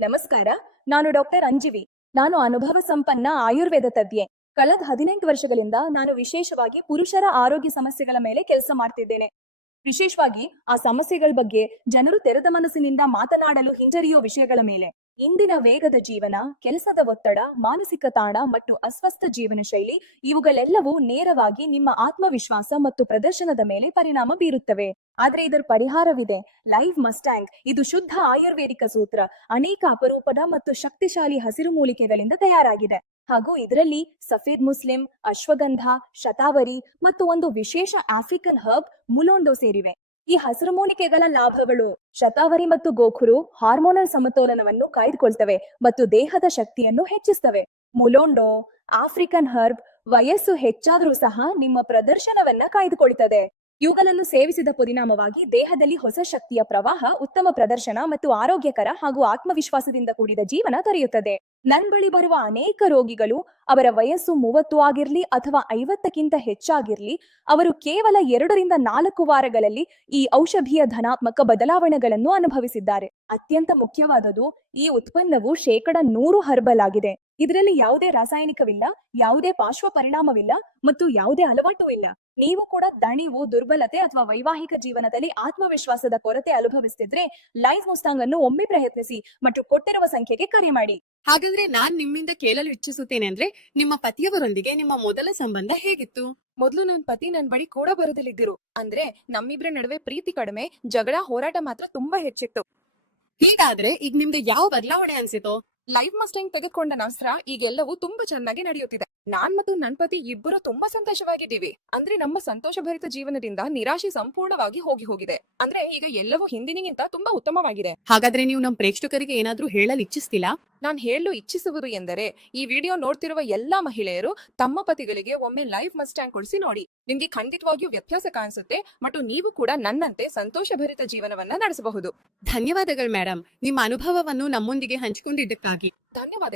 ನಮಸ್ಕಾರ. ನಾನು ಡಾಕ್ಟರ್ ಅಂಜಿವಿ. ನಾನು ಅನುಭವ ಸಂಪನ್ನ ಆಯುರ್ವೇದ ತಜ್ಞೆ. ಕಳೆದ 18 ವರ್ಷಗಳಿಂದ ನಾನು ವಿಶೇಷವಾಗಿ ಪುರುಷರ ಆರೋಗ್ಯ ಸಮಸ್ಯೆಗಳ ಮೇಲೆ ಕೆಲಸ ಮಾಡ್ತಿದ್ದೇನೆ. ವಿಶೇಷವಾಗಿ ಆ ಸಮಸ್ಯೆಗಳ ಬಗ್ಗೆ ಜನರು ತೆರೆದ ಮನಸ್ಸಿನಿಂದ ಮಾತನಾಡಲು ಹಿಂಜರಿಯೋ ವಿಷಯಗಳ ಮೇಲೆ. ಇಂದಿನ ವೇಗದ ಜೀವನ, ಕೆಲಸದ ಒತ್ತಡ, ಮಾನಸಿಕ ತಾಣ ಮತ್ತು ಅಸ್ವಸ್ಥ ಜೀವನ ಶೈಲಿ ಇವುಗಳೆಲ್ಲವೂ ನೇರವಾಗಿ ನಿಮ್ಮ ಆತ್ಮವಿಶ್ವಾಸ ಮತ್ತು ಪ್ರದರ್ಶನದ ಮೇಲೆ ಪರಿಣಾಮ ಬೀರುತ್ತವೆ. ಆದ್ರೆ ಇದರ ಪರಿಹಾರವಿದೆ. ಲೈವ್ ಮಸ್ಟ್ಯಾಂಗ್ ಇದು ಶುದ್ಧ ಆಯುರ್ವೇದಿಕ ಸೂತ್ರ. ಅನೇಕ ಅಪರೂಪದ ಮತ್ತು ಶಕ್ತಿಶಾಲಿ ಹಸಿರು ಮೂಲಿಕೆಗಳಿಂದ ತಯಾರಾಗಿದೆ. ಹಾಗೂ ಇದರಲ್ಲಿ ಸಫೇದ್ ಮುಸ್ಲಿಂ, ಅಶ್ವಗಂಧ, ಶತಾವರಿ ಮತ್ತು ಒಂದು ವಿಶೇಷ ಆಫ್ರಿಕನ್ ಹರ್ಬ್ ಮುಲೋಂಡೋ ಸೇರಿವೆ. ಈ ಹಸಿರು ಮೂಲಿಕೆಗಳ ಲಾಭಗಳು: ಶತಾವರಿ ಮತ್ತು ಗೋಖುರು ಹಾರ್ಮೋನಲ್ ಸಮತೋಲನವನ್ನು ಕಾಯ್ದುಕೊಳ್ತವೆ ಮತ್ತು ದೇಹದ ಶಕ್ತಿಯನ್ನು ಹೆಚ್ಚಿಸ್ತವೆ. ಮುಲೋಂಡೋ, ಆಫ್ರಿಕನ್ ಹರ್ಬ್ ವಯಸ್ಸು ಹೆಚ್ಚಾದರೂ ಸಹ ನಿಮ್ಮ ಪ್ರದರ್ಶನವನ್ನ ಕಾಯ್ದುಕೊಳ್ತದೆ. ಇವುಗಳನ್ನು ಸೇವಿಸಿದ ಪರಿಣಾಮವಾಗಿ ದೇಹದಲ್ಲಿ ಹೊಸ ಶಕ್ತಿಯ ಪ್ರವಾಹ, ಉತ್ತಮ ಪ್ರದರ್ಶನ ಮತ್ತು ಆರೋಗ್ಯಕರ ಹಾಗೂ ಆತ್ಮವಿಶ್ವಾಸದಿಂದ ಕೂಡಿದ ಜೀವನ ದೊರೆಯುತ್ತದೆ. ನನ್ ಬಳಿ ಬರುವ ಅನೇಕ ರೋಗಿಗಳು ಅವರ ವಯಸ್ಸು 30 ಆಗಿರ್ಲಿ ಅಥವಾ 50ಕ್ಕಿಂತ ಹೆಚ್ಚಾಗಿರ್ಲಿ, ಅವರು ಕೇವಲ 2 ರಿಂದ 4 ವಾರಗಳಲ್ಲಿ ಈ ಔಷಧೀಯ ಧನಾತ್ಮಕ ಬದಲಾವಣೆಗಳನ್ನು ಅನುಭವಿಸಿದ್ದಾರೆ. ಅತ್ಯಂತ ಮುಖ್ಯವಾದದ್ದು, ಈ ಉತ್ಪನ್ನವು 100% ಹರ್ಬಲ್ ಆಗಿದೆ. ಇದರಲ್ಲಿ ಯಾವುದೇ ರಾಸಾಯನಿಕವಿಲ್ಲ, ಯಾವುದೇ ಪಾರ್ಶ್ವ ಪರಿಣಾಮವಿಲ್ಲ ಮತ್ತು ಯಾವುದೇ ಅಲವಾಟು ಇಲ್ಲ. ನೀವು ಕೂಡ ದಣಿವು, ದುರ್ಬಲತೆ ಅಥವಾ ವೈವಾಹಿಕ ಜೀವನದಲ್ಲಿ ಆತ್ಮವಿಶ್ವಾಸದ ಕೊರತೆ ಅನುಭವಿಸುತ್ತಿದ್ರೆ ಲೈವ್ ಮುಸ್ತಾಂಗ್ ಅನ್ನು ಒಮ್ಮೆ ಪ್ರಯತ್ನಿಸಿ ಮತ್ತು ಕೊಟ್ಟಿರುವ ಸಂಖ್ಯೆಗೆ ಕರೆ ಮಾಡಿ. ಹಾಗಾದ್ರೆ ನಾನ್ ನಿಮ್ಮಿಂದ ಕೇಳಲು ಇಚ್ಛಿಸುತ್ತೇನೆ ಅಂದ್ರೆ, ನಿಮ್ಮ ಪತಿಯವರೊಂದಿಗೆ ನಿಮ್ಮ ಮೊದಲ ಸಂಬಂಧ ಹೇಗಿತ್ತು? ಮೊದಲು ನನ್ನ ಪತಿ ನನ್ನ ಬಳಿ ಕೂಡ ಬರೋದಿಲ್ಲಿದ್ದರು. ಅಂದ್ರೆ ನಮ್ಮಿಬ್ಬರ ನಡುವೆ ಪ್ರೀತಿ ಕಡಿಮೆ, ಜಗಳ, ಹೋರಾಟ ಮಾತ್ರ ತುಂಬಾ ಹೆಚ್ಚಿತ್ತು. ಹೀಗಾದ್ರೆ ಈಗ ನಿಮ್ಗೆ ಯಾವ ಬದಲಾವಣೆ ಅನ್ಸಿತೋ? ಲೈವ್ ಮಸ್ಟ್ಯಾಂಗ್ ತೆಗೆದುಕೊಂಡ ನಂತರ ಈಗೆಲ್ಲವೂ ತುಂಬಾ ಚೆನ್ನಾಗಿ ನಡೆಯುತ್ತಿದೆ. ನಾನ್ ಮತ್ತು ನನ್ನ ಪತಿ ಇಬ್ಬರು ತುಂಬಾ ಸಂತೋಷವಾಗಿದ್ದೀವಿ. ಅಂದ್ರೆ ನಮ್ಮ ಸಂತೋಷಭರಿತ ಜೀವನದಿಂದ ನಿರಾಶೆ ಸಂಪೂರ್ಣವಾಗಿ ಹೋಗಿದೆ. ಅಂದ್ರೆ ಈಗ ಎಲ್ಲವೂ ಹಿಂದಿನಿಗಿಂತ ತುಂಬಾ ಉತ್ತಮವಾಗಿದೆ. ಹಾಗಾದ್ರೆ ನೀವು ನಮ್ಮ ಪ್ರೇಕ್ಷಕರಿಗೆ ಏನಾದ್ರೂ ಹೇಳಲು ಇಚ್ಛಿಸ್ತಿಲ್ಲ? ನಾನು ಹೇಳಲು ಇಚ್ಛಿಸುವುದು ಎಂದರೆ, ಈ ವಿಡಿಯೋ ನೋಡ್ತಿರುವ ಎಲ್ಲಾ ಮಹಿಳೆಯರು ತಮ್ಮ ಪತಿಗಳಿಗೆ ಒಮ್ಮೆ ಲೈವ್ ಮಸ್ಟ್ಯಾಂಗ್ ಕೊಡಿಸಿ ನೋಡಿ. ನಿಮ್ಗೆ ಖಂಡಿತವಾಗಿಯೂ ವ್ಯತ್ಯಾಸ ಕಾಣಿಸುತ್ತೆ ಮತ್ತು ನೀವು ಕೂಡ ನನ್ನಂತೆ ಸಂತೋಷಭರಿತ ಜೀವನವನ್ನ ನಡೆಸಬಹುದು. ಧನ್ಯವಾದಗಳು ಮೇಡಮ್, ನಿಮ್ಮ ಅನುಭವವನ್ನು ನಮ್ಮೊಂದಿಗೆ ಹಂಚಿಕೊಂಡಿದ್ದಕ್ಕಾಗಿ. ಧನ್ಯವಾದ.